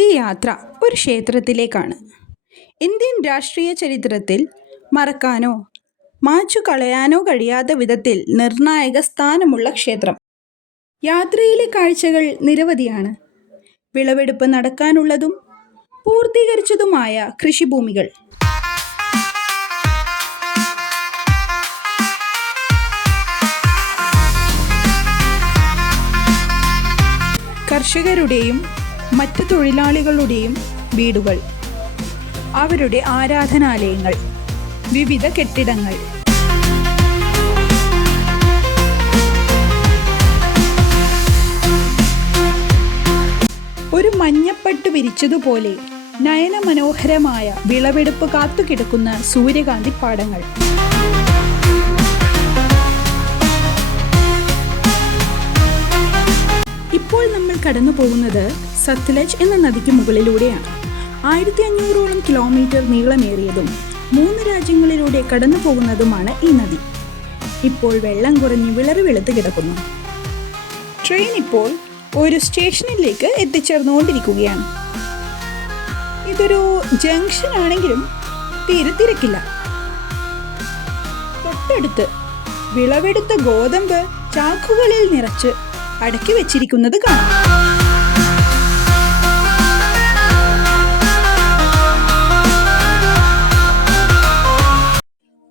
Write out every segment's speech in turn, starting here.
ഈ യാത്ര ഒരു ക്ഷേത്രത്തിലേക്കാണ്. ഇന്ത്യൻ രാഷ്ട്രീയ ചരിത്രത്തിൽ മറക്കാനോ മായ്ച്ചു കളയാനോ കഴിയാത്ത വിധത്തിൽ നിർണായക സ്ഥാനമുള്ള ക്ഷേത്രം. യാത്രയിലെ കാഴ്ചകൾ നിരവധിയാണ്. വിളവെടുപ്പ് നടക്കാനുള്ളതും പൂർത്തീകരിച്ചതുമായ കൃഷിഭൂമികൾ, കർഷകരുടെയും മറ്റ് തൊഴിലാളികളുടെയും വീടുകൾ, അവരുടെ ആരാധനാലയങ്ങൾ, വിവിധ കെട്ടിടങ്ങൾ. ഒരു മഞ്ഞപ്പട്ട് വിരിച്ചതുപോലെ നയനമനോഹരമായ വിളവെടുപ്പ് കാത്തുകിടക്കുന്ന സൂര്യകാന്തി പാടങ്ങൾ. ഇപ്പോൾ നമ്മൾ കടന്നു പോകുന്നത് സത്ലജ് എന്ന നദിക്ക് മുകളിലൂടെയാണ്. 1500ഓളം കിലോമീറ്റർ നീളമേറിയതും 3 രാജ്യങ്ങളിലൂടെ കടന്നു പോകുന്നതുമാണ് ഈ നദി. ഇപ്പോൾ വെള്ളം കുറഞ്ഞ് വിളറി വെളുത്ത് കിടക്കുന്നു. ട്രെയിൻ ഇപ്പോൾ ഒരു സ്റ്റേഷനിലേക്ക് എത്തിച്ചേർന്നുകൊണ്ടിരിക്കുകയാണ്. ഇതൊരു ജംഗ്ഷൻ ആണെങ്കിലും തീരെ തിരക്കില്ല. തൊട്ടടുത്ത് വിളവെടുത്ത ഗോതമ്പ് ചാക്കുകളിൽ നിറച്ച് അടക്കി വെച്ചിരിക്കുന്നത് കാണാം.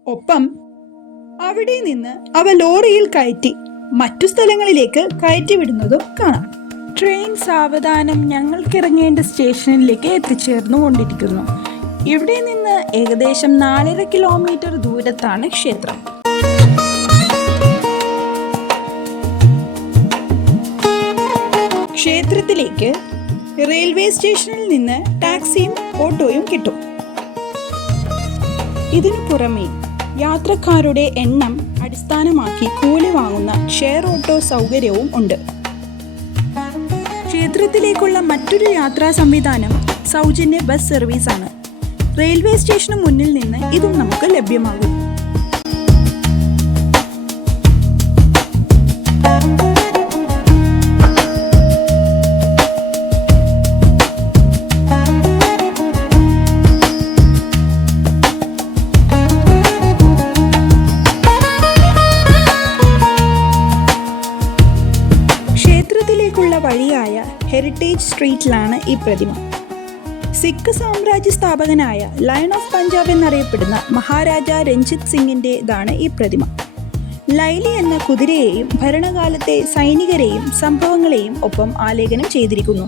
ഒപ്പം അവിടെ നിന്ന് അവ ലോറിയിൽ കയറ്റി മറ്റു സ്ഥലങ്ങളിലേക്ക് കയറ്റിവിടുന്നതും കാണാം. ട്രെയിൻ സാവധാനം ഞങ്ങൾക്കിറങ്ങേണ്ട സ്റ്റേഷനിലേക്ക് എത്തിച്ചേർന്നുകൊണ്ടിരിക്കുന്നു. ഇവിടെ നിന്ന് ഏകദേശം 4.5 കിലോമീറ്റർ ദൂരത്താണ് ക്ഷേത്രം. ക്ഷേത്രത്തിലേക്ക് റെയിൽവേ സ്റ്റേഷനിൽ നിന്ന് ടാക്സിയും ഓട്ടോയും കിട്ടും. ഇതിനു പുറമെ യാത്രക്കാരുടെ എണ്ണം അടിസ്ഥാനമാക്കി കൂലി വാങ്ങുന്ന ഷെയർ ഓട്ടോ സൗകര്യവും ഉണ്ട്. ക്ഷേത്രത്തിലേക്കുള്ള മറ്റൊരു യാത്രാ സംവിധാനം സൗജന്യ ബസ് സർവീസാണ്. റെയിൽവേ സ്റ്റേഷന് മുന്നിൽ നിന്ന് ഇതും നമുക്ക് ലഭ്യമാകും. ക്ഷേത്രത്തിലേക്കുള്ള വഴിയായ ഹെറിറ്റേജ് സ്ട്രീറ്റിലാണ് ഈ പ്രതിമ. സിഖ് സാമ്രാജ്യ സ്ഥാപകനായ ലയൺ ഓഫ് പഞ്ചാബ് എന്നറിയപ്പെടുന്ന മഹാരാജ രഞ്ജിത് സിംഗിൻ്റെതാണ് ഈ പ്രതിമ. ലൈലി എന്ന കുതിരയെയും ഭരണകാലത്തെ സൈനികരെയും സംഭവങ്ങളെയും ഒപ്പം ആലേഖനം ചെയ്തിരിക്കുന്നു.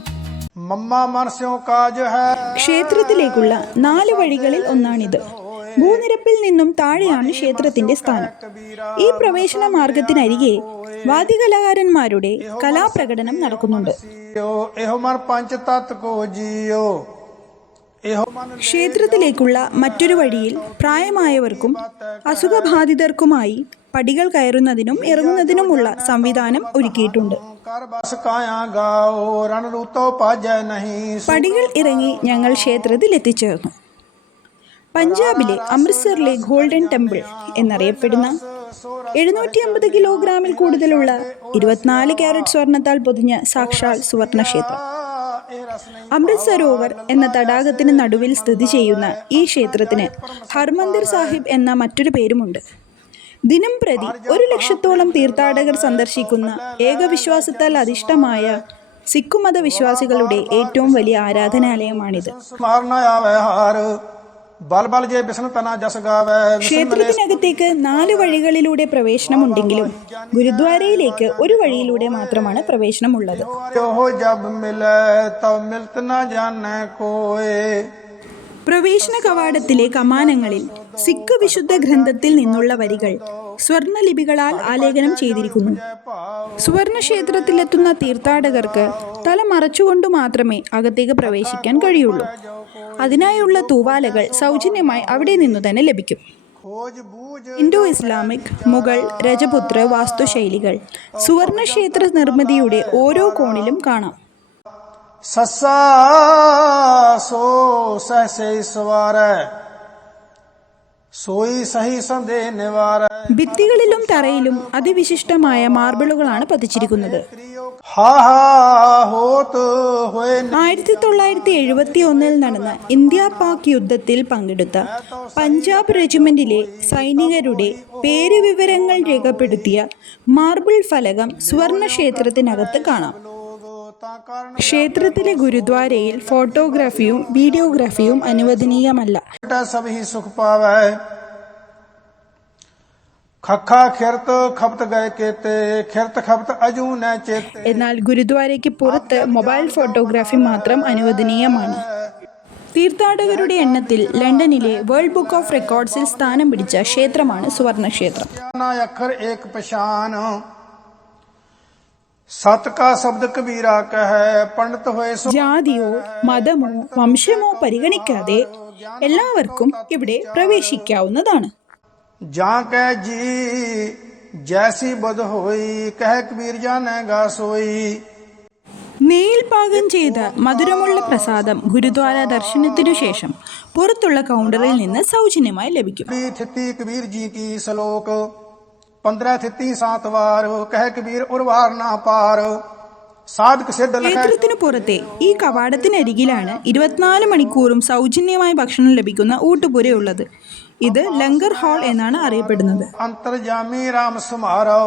ക്ഷേത്രത്തിലേക്കുള്ള 4 വഴികളിൽ ഒന്നാണിത്. ഭൂനിരപ്പിൽ നിന്നും താഴെയാണ് ക്ഷേത്രത്തിന്റെ സ്ഥാനം. ഈ പ്രവേശന മാർഗത്തിനരികെ വാദ്യകലാകാരന്മാരുടെ കലാപ്രകടനം നടക്കുന്നുണ്ട്. ക്ഷേത്രത്തിലേക്കുള്ള മറ്റൊരു വഴിയിൽ പ്രായമായവർക്കും അസുഖബാധിതർക്കുമായി പടികൾ കയറുന്നതിനും ഇറങ്ങുന്നതിനുമുള്ള സംവിധാനം ഒരുക്കിയിട്ടുണ്ട്. പടികൾ ഇറങ്ങി ഞങ്ങൾ ക്ഷേത്രത്തിൽ എത്തിച്ചേർന്നു. പഞ്ചാബിലെ അമൃത്സറിലെ ഗോൾഡൻ ടെമ്പിൾ എന്നറിയപ്പെടുന്ന 750 കിലോഗ്രാമിൽ കൂടുതലുള്ള 24 കാരറ്റ് സ്വർണത്താൽ പൊതിഞ്ഞ സാക്ഷാൽ സുവർണ ക്ഷേത്രം. അമൃത് സരോവർ എന്ന തടാകത്തിന് നടുവിൽ സ്ഥിതി ചെയ്യുന്ന ഈ ക്ഷേത്രത്തിന് ഹർമന്ദിർ സാഹിബ് എന്ന മറ്റൊരു പേരുമുണ്ട്. ദിനം പ്രതി 1 ലക്ഷത്തോളം തീർത്ഥാടകർ സന്ദർശിക്കുന്ന ഏകവിശ്വാസത്താൽ അധിഷ്ഠമായ സിഖ് മത വിശ്വാസികളുടെ ഏറ്റവും വലിയ ആരാധനാലയമാണിത്. ക്ഷേത്രത്തിനകത്തേക്ക് 4 വഴികളിലൂടെ പ്രവേശനമുണ്ടെങ്കിലും ഗുരുദ്വാരയിലേക്ക് ഒരു വഴിയിലൂടെ മാത്രമാണ് പ്രവേശനമുള്ളത്. പ്രവേശന കവാടത്തിലെ കമാനങ്ങളിൽ സിഖ് വിശുദ്ധ ഗ്രന്ഥത്തിൽ നിന്നുള്ള വരികൾ സ്വർണലിപികളാൽ ആലേഖനം ചെയ്തിരിക്കുന്നു. സുവർണ ക്ഷേത്രത്തിലെത്തുന്ന തീർത്ഥാടകർക്ക് തല മറച്ചുകൊണ്ടു മാത്രമേ അകത്തേക്ക് പ്രവേശിക്കാൻ കഴിയുള്ളൂ. അതിനായുള്ള തൂവാലകൾ സൗജന്യമായി അവിടെ നിന്നു തന്നെ ലഭിക്കും. ഇൻഡോ ഇസ്ലാമിക്, മുഗൾ, രജപുത്ര വാസ്തുശൈലികൾ സുവർണ ക്ഷേത്ര നിർമ്മിതിയുടെ ഓരോ കോണിലും കാണാം. ഭിത്തികളിലും തറയിലും അതിവിശിഷ്ടമായ മാർബിളുകളാണ് പതിച്ചിരിക്കുന്നത്. हा हा होत हुए 1971 നടന്ന ഇന്ത്യ പാക് യുദ്ധത്തിൽ പങ്കെടുത്ത പഞ്ചാബ് റെജിമെന്റിലെ സൈനികരുടെ പേരുവിവരങ്ങൾ രേഖപ്പെടുത്തിയ മാർബിൾ ഫലകം സുവർണ ക്ഷേത്രത്തിനകത്ത് കാണാം. ക്ഷേത്രത്തിലെ ഗുരുദ്വാരയിൽ ഫോട്ടോഗ്രാഫിയും വീഡിയോഗ്രാഫിയും അനുവദനീയമല്ല. सभी सुख पावै खखा खिरत खपत गए केते खिरत खपत अजू न चेते. എന്നാൽ ഗുരുദ്വാരയ്ക്ക് പുറത്ത് മൊബൈൽ ഫോട്ടോഗ്രാഫി മാത്രം അനുവദനീയമാണ്. തീർത്ഥാടകരുടെ എണ്ണത്തിൽ ലണ്ടനിലെ വേൾഡ് ബുക്ക് ഓഫ് റെക്കോർഡ്സിൽ സ്ഥാനം പിടിച്ച ക്ഷേത്രമാണ് സുവർണ ക്ഷേത്രം. अखर एक पहचान सत का शब्द कबीरा कहे पंडित हुए. ജാതിയോ മതമോ വംശമോ പരിഗണിക്കാതെ എല്ലാവർക്കും ഇവിടെ പ്രവേശിക്കാവുന്നതാണ്. जा कह जी जैसी बद होई कह कबीर जानेगा सोई. നെയ്യിൽ പാകം ചെയ്ത മധുരമുള്ള പ്രസാദം ഗുരുദ്വാര ദർശനത്തിനു ശേഷം പുറത്തുള്ള കൗണ്ടറിൽ നിന്ന് സൗജന്യമായി ലഭിക്കും. कबीर जी की सलोक 15 थिति 7 वार कह कबीर उर्वार ना पार साधक सिद्ध. ക്ഷേത്രത്തിനു പുറത്തെ ഈ കവാടത്തിനരികിലാണ് 24 മണിക്കൂറും സൗജന്യമായി ഭക്ഷണം ലഭിക്കുന്ന ഊട്ടുപുരയുള്ളത്. ഇത് ലങ്കർ ഹാൾ എന്നാണ് അറിയപ്പെടുന്നത്. अंतर्जामी राम समारो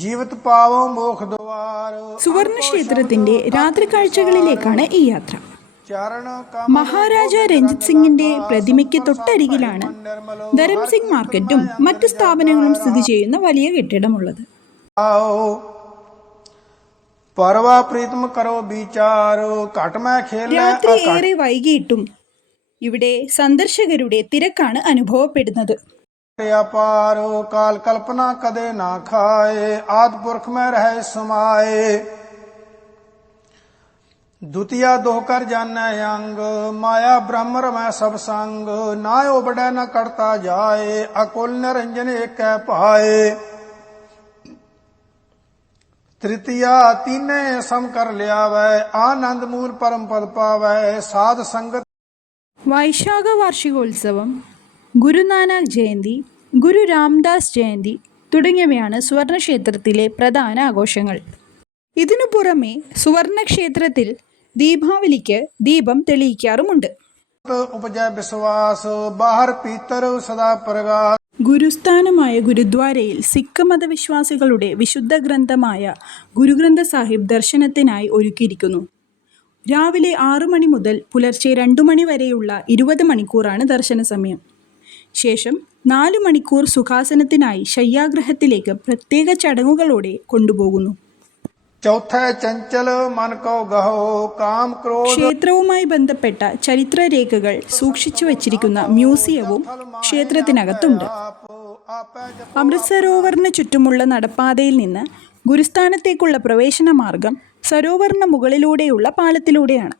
जीवित पावो मोख द्वार. സുവർണ ക്ഷേത്രത്തിന്റെ രാത്രി കാഴ്ചകളിലേക്കാണ് ഈ യാത്ര. മഹാരാജ രഞ്ജിത് സിംഗിന്റെ പ്രതിമയ്ക്ക് തൊട്ടരികിലാണ് ധരംസിംഗ് മാർക്കറ്റും മറ്റു സ്ഥാപനങ്ങളും സ്ഥിതി ചെയ്യുന്ന വലിയ കെട്ടിടമുള്ളത്. രാത്രി ഏറെ വൈകിയിട്ടും ഇവിടെ സന്ദർശകരുടെ തിരക്കാണ് അനുഭവപ്പെടുന്നത്. काल कल्पना कदे ना खाए आद पुरख में रहे समाए. द्वितीय दोहकर जाने अंग माया ब्रह्म में सब संग नायो बड़े न करता जाए अकुल निरंजन एक पाए. तृतीय तीने सम कर लिया वै आनंद मूल परम पद पावै साध संगत. വൈശാഖ വാർഷികോത്സവം, ഗുരുനാനാക്ക് ജയന്തി, ഗുരു രാംദാസ് ജയന്തി തുടങ്ങിയവയാണ് സുവർണ ക്ഷേത്രത്തിലെ പ്രധാന ആഘോഷങ്ങൾ. ഇതിനു പുറമെ സുവർണ ക്ഷേത്രത്തിൽ ദീപാവലിക്ക് ദീപം തെളിയിക്കാറുമുണ്ട്. ഗുരുസ്ഥാനമായ ഗുരുദ്വാരയിൽ സിഖ് മതവിശ്വാസികളുടെ വിശുദ്ധ ഗ്രന്ഥമായ ഗുരുഗ്രന്ഥ സാഹിബ് ദർശനത്തിനായി ഒരുക്കിയിരിക്കുന്നു. രാവിലെ 6 മണി മുതൽ പുലർച്ചെ 2 മണി വരെയുള്ള 20 മണിക്കൂറാണ് ദർശന സമയം. ശേഷം 4 മണിക്കൂർ സുഖാസനത്തിനായി ശയ്യാഗ്രഹത്തിലേക്ക് പ്രത്യേക ചടങ്ങുകളോടെ കൊണ്ടുപോകുന്നു. ക്ഷേത്രവുമായി ബന്ധപ്പെട്ട ചരിത്രരേഖകൾ സൂക്ഷിച്ചു വച്ചിരിക്കുന്ന മ്യൂസിയവും ക്ഷേത്രത്തിനകത്തുണ്ട്. അമൃത് സരോവറിന് ചുറ്റുമുള്ള നടപ്പാതയിൽ നിന്ന് ഗുരുസ്ഥാനത്തേക്കുള്ള പ്രവേശന മാർഗം സരോവറിന് മുകളിലൂടെയുള്ള പാലത്തിലൂടെയാണ്.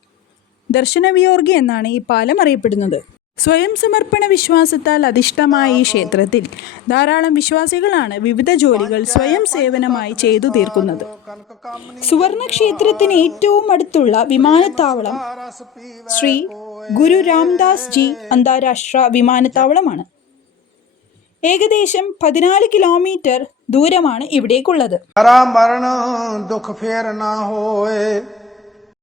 ദർശനവിയോർഗി എന്നാണ് ഈ പാലം അറിയപ്പെടുന്നത്. സ്വയം സമർപ്പണ വിശ്വാസത്താൽ അധിഷ്ഠമായ ഈ ക്ഷേത്രത്തിൽ ധാരാളം വിശ്വാസികളാണ് വിവിധ ജോലികൾ സ്വയം സേവനമായി ചെയ്തു തീർക്കുന്നത്. സുവർണ ക്ഷേത്രത്തിന് ഏറ്റവും അടുത്തുള്ള വിമാനത്താവളം ശ്രീ ഗുരു രാംദാസ് ജി അന്താരാഷ്ട്ര വിമാനത്താവളമാണ്. ഏകദേശം 14 കിലോമീറ്റർ ദൂരമാണ് ഇവിടേക്കുള്ളത്. मरण दुख फेर ना होए